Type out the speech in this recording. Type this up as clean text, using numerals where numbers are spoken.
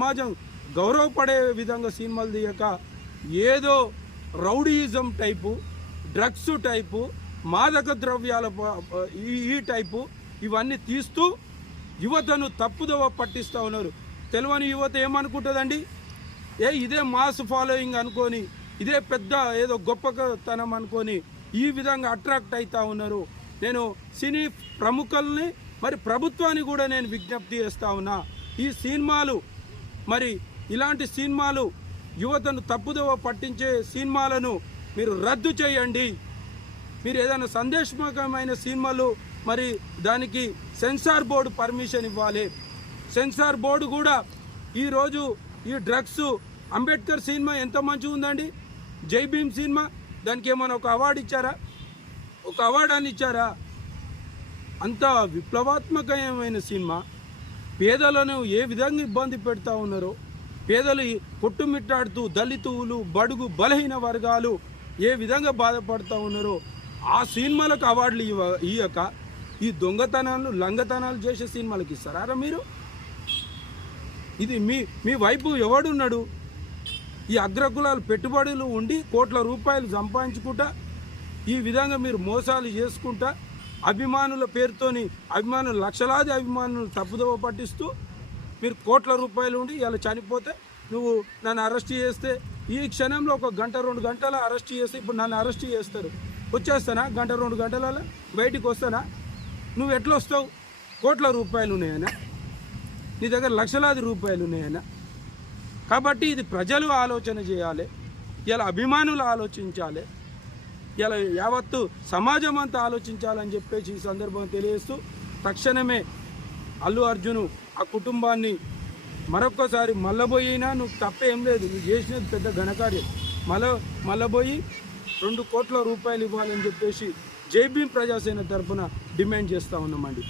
సమాజం గౌరవపడే విధంగా సినిమాలు తీయక ఏదో రౌడీయిజం టైపు, డ్రగ్స్ టైపు, మాదక ద్రవ్యాల ఈ టైపు ఇవన్నీ తీస్తూ యువతను తప్పుదోవ పట్టిస్తూ ఉన్నారు. తెలియని యువత ఏమనుకుంటుందండి? ఇదే మాస్ ఫాలోయింగ్ అనుకొని, ఇదే పెద్ద ఏదో గొప్పతనం అనుకొని ఈ విధంగా అట్రాక్ట్ అవుతూ ఉన్నారు. నేను సినీ ప్రముఖుల్ని మరి ప్రభుత్వాన్ని కూడా నేను విజ్ఞప్తి చేస్తూ ఉన్నా. ఈ సినిమాలు మరి ఇలాంటి సినిమాలు యువతను తప్పుదోవ పట్టించే సినిమాలను మీరు రద్దు చేయండి. మీరు ఏదైనా సందేశమకమైన సినిమాలు మరి దానికి సెన్సార్ బోర్డు పర్మిషన్ ఇవ్వాలి. సెన్సార్ బోర్డు కూడా ఈరోజు ఈ డ్రగ్స్ అంబేద్కర్ సినిమా ఎంత మంచిగా ఉందండి. జై భీమ్ సినిమా దానికి ఏమైనా ఒక అవార్డు ఇచ్చారా? ఒక అవార్డు అని ఇచ్చారా? అంత విప్లవాత్మకమైన సినిమా. పేదలను ఏ విధంగా ఇబ్బంది పెడతా ఉన్నారో, పేదలు కొట్టుమిట్టాడుతూ దళితులు, బడుగు బలహీన వర్గాలు ఏ విధంగా బాధపడుతూ ఉన్నారో ఆ సినిమాలకు అవార్డులు ఇవ్వక ఈ దొంగతనాలు లంగతనాలు చేసే సినిమాలకు ఇస్తారా మీరు? ఇది మీ వైపు ఎవడున్నాడు? ఈ అగ్రకులాలు పెట్టుబడులు ఉండి కోట్ల రూపాయలు సంపాదించుకుంటా ఈ విధంగా మీరు మోసాలు చేసుకుంటా అభిమానుల పేరుతోని లక్షలాది అభిమానులు తప్పుదోవ పట్టిస్తూ మీరు కోట్ల రూపాయలు ఉండి ఇలా చనిపోతే నువ్వు నన్ను అరెస్ట్ చేస్తే ఈ క్షణంలో 1 గంట 2 గంటల అరెస్ట్ చేస్తే ఇప్పుడు నన్ను అరెస్ట్ చేస్తారు. వచ్చేస్తానా? 1 గంట 2 గంటలలో బయటికి వస్తానా? నువ్వు ఎట్లా వస్తావు? కోట్ల రూపాయలు ఉన్నాయనా? నీ దగ్గర లక్షలాది రూపాయలు ఉన్నాయనా? కాబట్టి ఇది ప్రజలు ఆలోచన చేయాలి. ఇలా అభిమానులు ఆలోచించాలి. ఇలా యావత్తు సమాజం అంతా ఆలోచించాలని చెప్పేసి ఈ సందర్భంగా తెలియజేస్తూ తక్షణమే అల్లు అర్జున్ ఆ కుటుంబాన్ని మరొక్కసారి మళ్ళబోయినా నువ్వు తప్పేం లేదు, నువ్వు చేసినది పెద్ద ఘనకార్యం, మళ్ళబోయి 2 కోట్ల రూపాయలు ఇవ్వాలని చెప్పేసి జై భీమ్ ప్రజాసేన తరఫున డిమాండ్ చేస్తూ ఉన్నామండి.